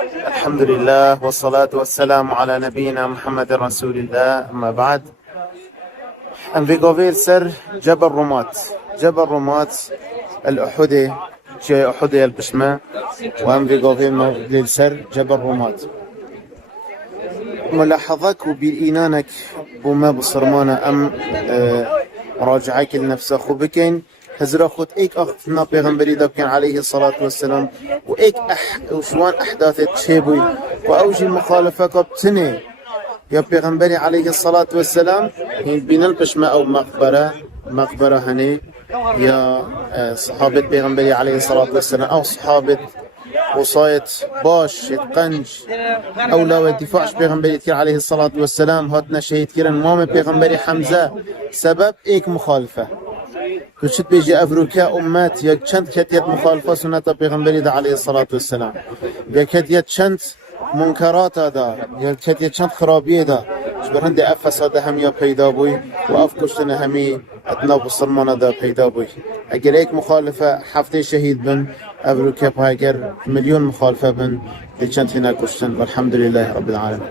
الحمد لله والصلاة والسلام على نبينا محمد رسول الله أما بعد. En vi går vid ser جبل رومات الأحدي شيء أحدي البشمة وأن vi går vid سر جبل رومات ملاحظك وبإينانك بما بصرمانة أم راجعك لنفسك وبكين هزرا خود ايك اختنا پیغمبری داب كان عليه الصلاة والسلام وايك وشوان احداثت شيبوي واوجي مخالفة كبتني يا پیغمبری عليه الصلاة والسلام هين بين البشمة او مقبرة هني يا صحابة پیغمبری عليه الصلاة والسلام او صحابة وصاية باش يتقنج او لا ودفاعش پیغمبری كان عليه الصلاة والسلام هاتنا شهيد كيران مام پیغمبری حمزة سبب ايك مخالفة كشت بيجي أفروكا أمات يا كنت كتيت مخالفة سنة پیغمبری عليه الصلاة والسلام يا كتيت شنت منكرات دا يا كتيت شنت خرابية دا جبرهن دي أفساد هم يا پیدا بوي وأف كشتنا همي أدنا بصرمانا دا پیدا بوي أجر ايك مخالفة حفتي شهيد بن أفروكا بايجر مليون مخالفة بن دي شنت هنا كشتن والحمد لله رب العالمين.